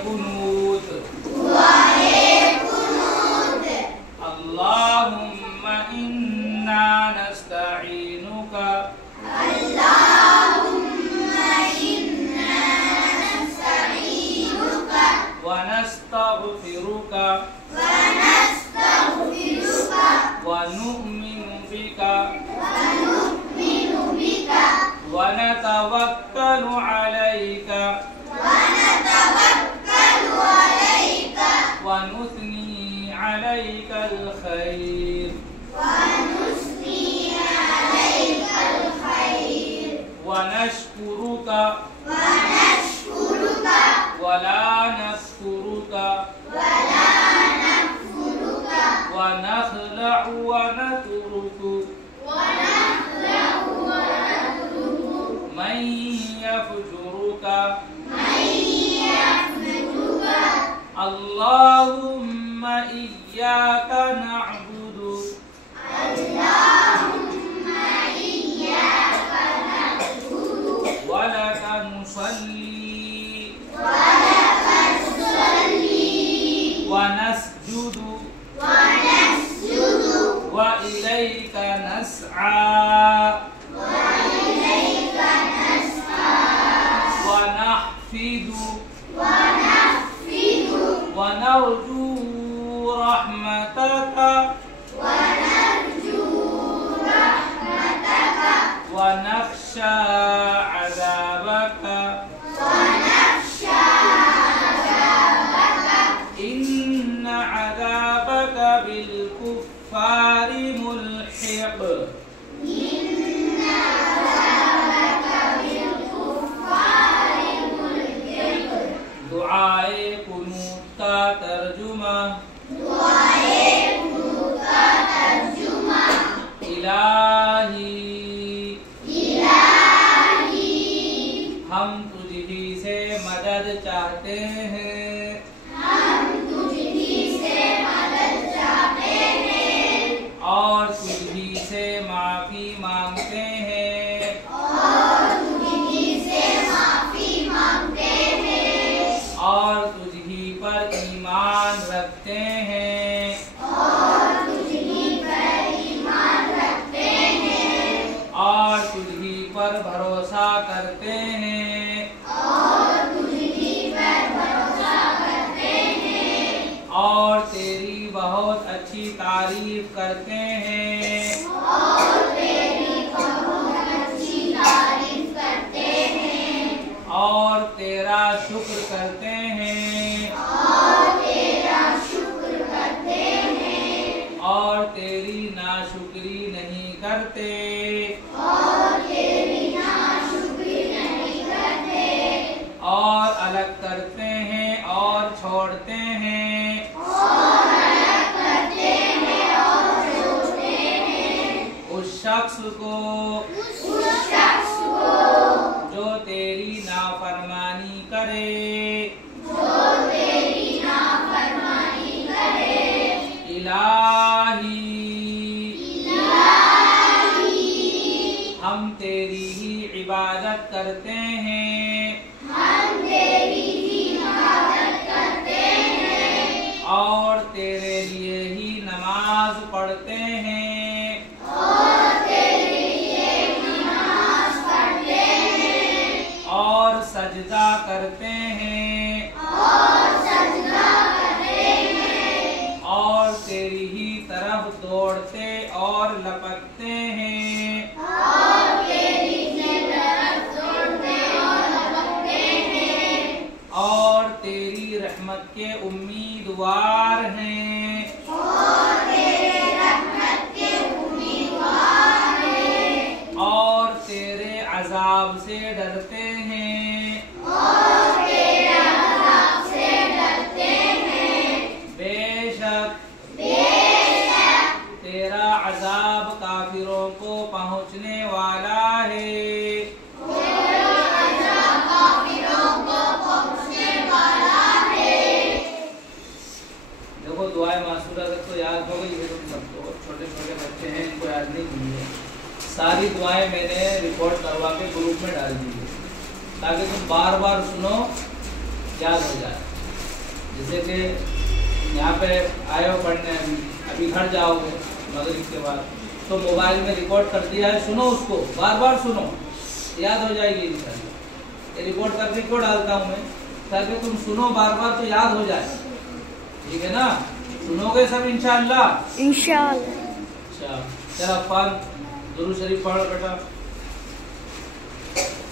कुनूत अल्लाहुम्मा इन्ना नस्तईनुका व नस्तगफिरुका व नु'मिनु बिका व नतवक्कलु अलैका व नुस्नी अलैकल खैर व नशकुरुका वला नस्कुरुका व नखलअु व नतरुकु मन यफजुरुका अल्लाहुम्मा इय्याका नअबुदु व लका नुसल्ली व नस्जुदु व इलैका नस्आ व नहफिदु व नरजू रहमतका व नख्शा अज़ाबका इन्न अज़ाबका बिलकुफ़्फ़ारि मुल्हिक़ दुआए कुनूत का तर्जुमा इलाही हम तुझी से मदद चाहते हैं और तुझी से माफी मांगते हैं और तुझी पर ईमान रखते हैं और तुझी पर भरोसा करते हैं और तेरी बहुत अच्छी तारीफ करते हैं और तेरा शुक्र करते हैं और तेरी नाशुक्री नहीं करते और अलग करते हैं और छोड़ते हैं उस शख्स को जो तेरी नाफरमानी करे इलाही हम तेरी ही इबादत करते हैं और तेरे लिए ही नमाज पढ़ते हैं और सजदा करते हैं और तेरी ही तरफ दौड़ते और लपकते हैं और तेरी रहमत के उम्मीदवार हैं और तेरे अजाब से डरते हैं बेशक तेरा अजाब काफिरों को पहुँचने वाला है देखो दुआए मासूरा तक तो याद हो गई है तुम सबको छोटे छोटे बच्चे हैं इनको याद नहीं हुई है सारी दुआएं मैंने रिकॉर्ड करवा के ग्रुप में डाल दी है ताकि तुम बार बार सुनो याद हो जाए जैसे कि यहाँ पे आए हो पढ़ने, अभी घर जाओगे मगरिब के बाद, तो मोबाइल में रिकॉर्ड कर दिया है, सुनो उसको, बार बार सुनो, याद हो जाएगी इंशाल्लाह। ये रिकॉर्ड करके क्यों डालता हूँ मैं, ताकि तुम सुनो बार बार तो याद हो जाए, ठीक है ना? सुनोगे सब इंशाल्लाह? इंशाल्लाह। अच्छा, चल अफ़ान दुरूद शरीफ पढ़ बेटा।